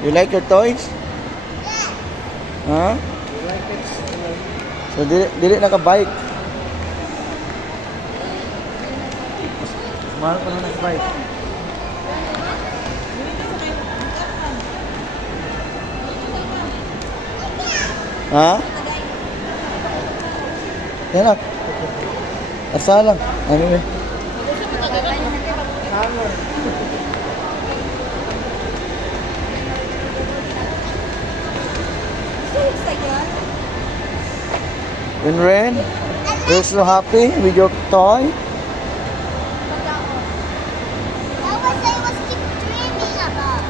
You like your toys? Huh? You like it? So dili naka-bike. Mahal pa na nag-bike. Ha? Yan na. Asa lang. Ano yun? When Ren, you're so happy with your toy? I was keep dreaming about.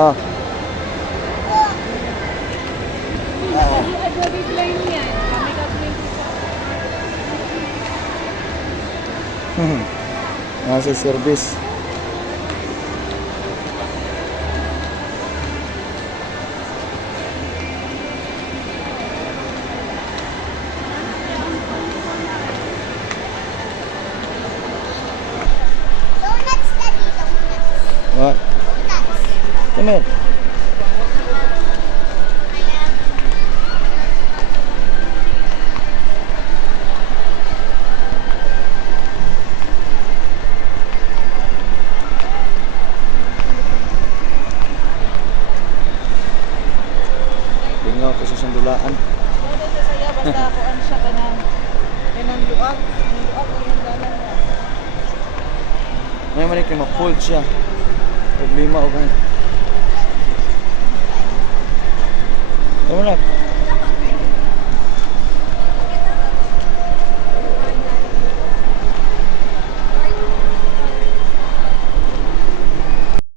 Ah. Nasa service. Donuts, Daddy, donuts. What? Donuts. Come here. Lingaw ko sa sandulaan. Wala sa saya basta kuan siya kanang kanang luag o yung dalan mo. May manik na ma-fold siya. Problema o ganun. Ano na?